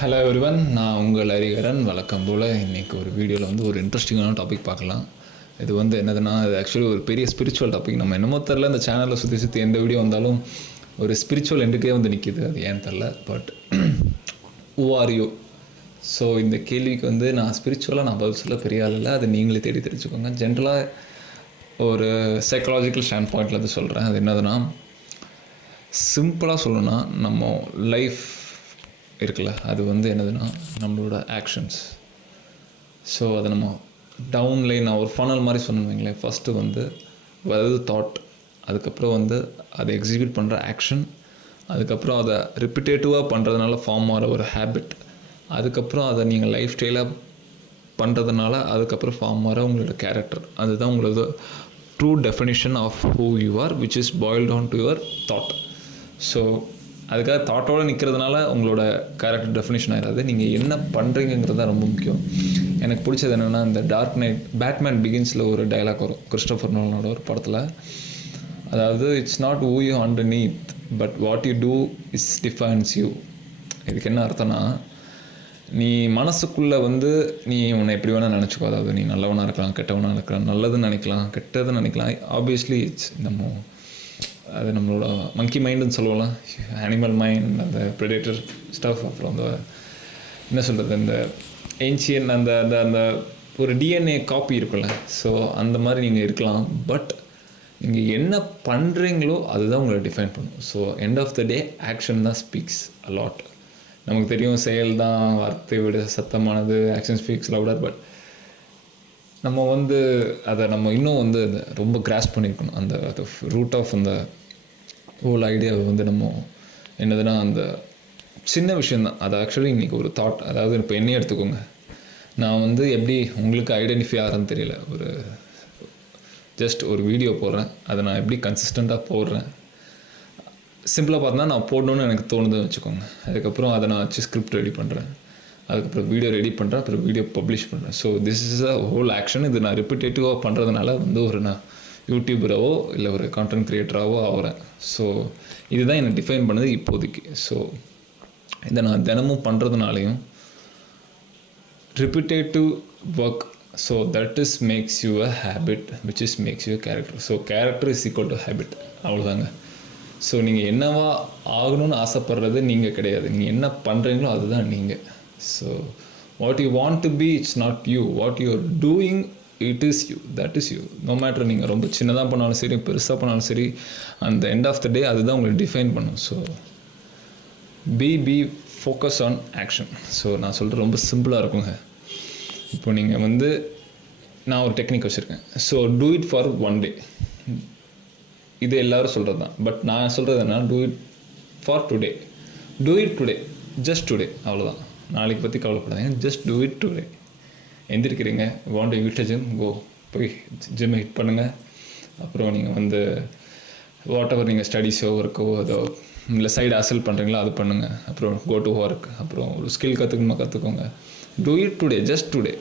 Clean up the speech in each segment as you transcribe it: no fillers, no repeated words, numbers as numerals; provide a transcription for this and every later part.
Hello everyone, நான் உங்கள் ஹரிஹரன். வழக்கம் போல் இன்றைக்கி ஒரு வீடியோவில் வந்து ஒரு இன்ட்ரெஸ்டிங்கான டாபிக் பார்க்கலாம். இது வந்து என்னதுன்னா, இது ஆக்சுவலி ஒரு பெரிய ஸ்பிரிச்சுவல் டாபிக். நம்ம என்னமோ தெரில, இந்த சேனலில் சுற்றி எந்த வீடியோ வந்தாலும் ஒரு ஸ்பிரிச்சுவல் எண்டுக்கே வந்து நிற்கிது. அது ஏன்னு தெரில. But who are you? So இந்த கேள்விக்கு வந்து நான் ஸ்பிரிச்சுவலாக நான் பதில் சொல்ல பெரிய ஆள் இல்லை. அது நீங்களே தேடி தெரிஞ்சுக்கோங்க. ஜென்ரலாக ஒரு சைக்கலாஜிக்கல் ஸ்டாண்ட் பாயிண்ட்லேருந்து சொல்கிறேன். அது என்னதுன்னா, சிம்பிளாக சொல்லணும்னா, நம்ம லைஃப் இருக்குல்ல, அது வந்து என்னதுன்னா நம்மளோட ஆக்ஷன்ஸ். ஸோ அதை நம்ம டவுன்லைன் நான் ஒரு ஃபனல் மாதிரி சொன்னீங்களேன். ஃபஸ்ட்டு வந்து அதாவது தாட், அதுக்கப்புறம் வந்து அதை எக்ஸிக்யூட் பண்ணுற ஆக்ஷன், அதுக்கப்புறம் அதை ரிப்பிட்டேட்டிவாக பண்ணுறதுனால ஃபார்ம் ஆகிற ஒரு ஹேபிட், அதுக்கப்புறம் அதை நீங்கள் லைஃப் ஸ்டைலாக பண்ணுறதுனால அதுக்கப்புறம் ஃபார்ம் ஆகிற உங்களோட கேரக்டர். அதுதான் உங்களோட true definition of who you are, which is boiled down to your thought. So அதுக்காக தாட்டோடு நிற்கிறதுனால உங்களோட கேரக்டர் டெஃபினிஷன் ஆகிடாது. நீங்கள் என்ன பண்ணுறீங்கிறது தான் ரொம்ப முக்கியம். எனக்கு பிடிச்சது என்னென்னா, இந்த டார்க் நைட் பேட்மேன் பிகின்ஸில் ஒரு டைலாக் வரும் கிறிஸ்டோஃபர் நோலனோட ஒரு படத்தில். அதாவது, it's not who you underneath but what you do is defines you. இதுக்கு என்ன அர்த்தம்னா, நீ மனசுக்குள்ளே வந்து நீ உன்னை எப்படி வேணால் நினச்சிக்கோ. அதாவது நீ நல்லவனாக இருக்கலாம், கெட்டவனாக இருக்கலாம், நல்லதுன்னு நினைக்கலாம், கெட்டதுன்னு நினைக்கலாம். ஆப்வியஸ்லி இட்ஸ் அது நம்மளோட மங்கி மைண்டுன்னு சொல்லுவோம்ல, அனிமல் மைண்ட், அந்த ப்ரெடேட்டர் ஸ்டஃப். அப்புறம் அந்த என்ன சொல்கிறது, இந்த ஏன்ஷியன் அந்த அந்த அந்த ஒரு டிஎன்ஏ காப்பி இருக்குல்ல. ஸோ அந்த மாதிரி நீங்கள் இருக்கலாம். பட் நீங்கள் என்ன பண்ணுறீங்களோ அதுதான் உங்களை டிஃபைன் பண்ணும். So end of the day action தான் ஸ்பீக்ஸ் அலாட். நமக்கு தெரியும், செயல் தான் வார்த்தை விட சத்தமானது, ஆக்ஷன் ஸ்பீக்ஸ் லவுடர். பட் நம்ம வந்து அதை நம்ம இன்னும் வந்து ரொம்ப கிராஸ் பண்ணியிருக்கணும். அந்த ரூட் ஆஃப் அந்த ஹோல் ஐடியாவை வந்து நம்ம என்னதுன்னா, அந்த சின்ன விஷயந்தான். அது ஆக்சுவலி இன்றைக்கி ஒரு தாட். அதாவது இப்போ என்னையே எடுத்துக்கோங்க. நான் வந்து எப்படி உங்களுக்கு ஐடென்டிஃபை ஆகிறேன்னு தெரியல. ஜஸ்ட் ஒரு வீடியோ போடுறேன், அதை நான் எப்படி கன்சிஸ்டண்ட்டாக போடுறேன். சிம்பிளாக பார்த்தா, நான் போடணுன்னு எனக்கு தோணுதுன்னு வச்சுக்கோங்க. அதுக்கப்புறம் அதை நான் வச்சு ஸ்கிரிப்ட் ரெடி பண்ணுறேன், அதுக்கப்புறம் வீடியோ ரெடி பண்ணுறேன், அப்புறம் வீடியோ பப்ளிஷ் பண்ணுறேன். So this is a whole action. இது நான் ரிப்பிட்டேட்டிவாக பண்ணுறதுனால வந்து நான் யூடியூபராகவோ இல்லை ஒரு கான்டென்ட் க்ரியேட்டராகவோ ஆகிறேன். ஸோ இதுதான் என்னை டிஃபைன் பண்ணது இப்போதைக்கு. ஸோ இதை நான் தினமும் பண்ணுறதுனாலையும் repetitive work, so that is makes you a habit which is makes you character. So character is equal to habit, அவ்வளோதாங்க. ஸோ நீங்கள் என்னவா ஆகணும்னு ஆசைப்படுறது நீங்கள் கிடையாது. நீங்கள் என்ன பண்ணுறீங்களோ அதுதான் நீங்கள். So what you want to be, it's not you. What you are doing, it is you, that is you. No matter நீங்கள் ரொம்ப சின்னதாக பண்ணாலும் சரி, பெருசாக பண்ணாலும் சரி, அந்த எண்ட் ஆஃப் த டே அதுதான் உங்களை டிஃபைன் பண்ணும். So B focus on action. So நான் சொல்கிறது ரொம்ப சிம்பிளாக இருக்குங்க. இப்போ நீங்கள் வந்து நான் ஒரு டெக்னிக் வச்சுருக்கேன். So do it for one day. இது எல்லோரும் சொல்கிறது தான். பட் நான் சொல்கிறது என்ன, do it for today. Do it today, just today, அவ்வளோதான். நாளைக்கு பற்றி கவலைப்படாதீங்க, ஜஸ்ட் டூ இட் டுடே. எந்திரிக்கிறீங்க, want to hit a gym, go, போய் ஜிம்மை ஹிட் பண்ணுங்கள். அப்புறம் நீங்கள் வந்து வாட் எவர் நீங்கள் ஸ்டடீஸோ ஒர்க்கோ அதோ இல்லை சைடு அசல் பண்ணுறீங்களோ அது பண்ணுங்கள். அப்புறம் கோ டு ஒர்க். அப்புறம் ஒரு ஸ்கில் கற்றுக்கோங்க. Two it today, just today.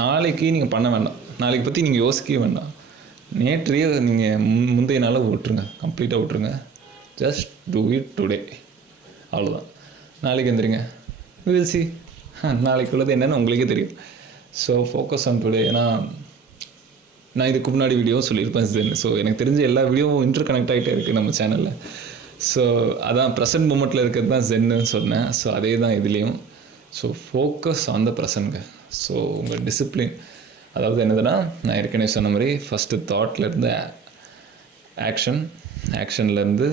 நாளைக்கு நீங்கள் பண்ண வேண்டாம், நாளைக்கு பற்றி நீங்கள் யோசிக்கவே வேண்டாம். நேற்றையே நீங்கள் முந்தைய நாளை விட்டுருங்க, கம்ப்ளீட்டாக விட்டுருங்க. ஜஸ்ட் டூ இட் டுடே, அவ்வளோதான். நாளைக்கு எந்திரிங்க, வில் சி. நாளைக்கு உள்ளது என்னென்னு உங்களுக்கே தெரியும். So focus on today. ஏன்னா நான் இதுக்கு முன்னாடி வீடியோவும் சொல்லியிருப்பேன் ஜென். ஸோ எனக்கு தெரிஞ்ச எல்லா வீடியோவும் இன்டர் கனெக்ட் ஆகிட்டே இருக்குது நம்ம சேனலில். ஸோ அதான் ப்ரெசன்ட் மூமெண்ட்டில் இருக்கிறது தான் ஜென்னு சொன்னேன். ஸோ அதே தான் இதுலேயும். ஸோ ஃபோக்கஸ் ஆன் த ப்ரெசன்ட்ங்க. ஸோ உங்கள் டிசிப்ளின், அதாவது என்னதுன்னா, நான் ஏற்கனவே சொன்ன மாதிரி ஃபஸ்ட்டு தாட்லேருந்து ஆக்ஷன்லேருந்து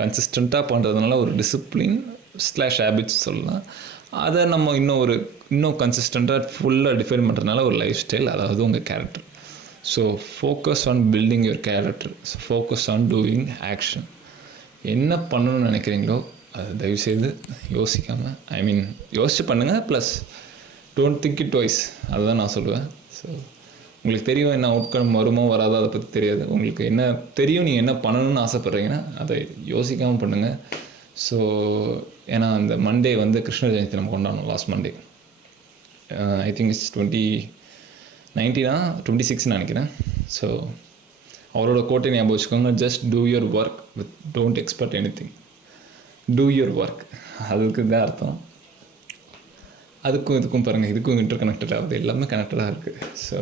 கன்சிஸ்டண்ட்டாக பண்ணுறதுனால ஒரு டிசிப்ளின் / ஹேபிட்ஸ் சொல்லலாம். அதை நம்ம இன்னும் கன்சிஸ்டண்ட்டாக ஃபுல்லாக டிஃபைன் பண்ணுறதுனால ஒரு லைஃப் ஸ்டைல், அதாவது உங்கள் character. So focus on building your character. So focus on doing action. என்ன பண்ணணும்னு நினைக்கிறீங்களோ அது தயவுசெய்து யோசிக்காமல், யோசிச்சு பண்ணுங்கள். Plus don't think it twice, அதுதான் நான் சொல்லுவேன். ஸோ உங்களுக்கு தெரியும் என்ன அவுட்கம் வருமோ வராதோ, அதை பற்றி தெரியாது. உங்களுக்கு என்ன தெரியும், நீங்கள் என்ன பண்ணணும்னு ஆசைப்பட்றீங்கன்னா அதை யோசிக்காமல் பண்ணுங்கள். ஸோ ஏன்னா அந்த மண்டே வந்து கிருஷ்ண ஜெயந்தி நம்ம கொண்டாடணும். Last Monday, I think it's 2019 நினைக்கிறேன். ஸோ அவரோட கோட்டை ஞாபகம் வச்சுக்கோங்க. Just two your work with don't expect any thing. Two your work, அதுக்கு தான் அர்த்தம். அதுக்கும் இதுக்கும் பாருங்கள், இதுக்கும் இன்டர் கனெக்டட் ஆகுது, எல்லாமே கனெக்டடாக இருக்குது. So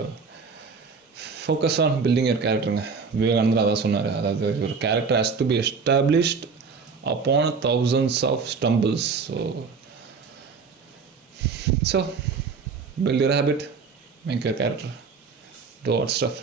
focus on building your கேரக்டருங்க. விவேகானந்தர் அதான் சொன்னார், அதாவது ஒரு character has to be established upon thousands of stumbles. So build your habit, make your character, do all stuff.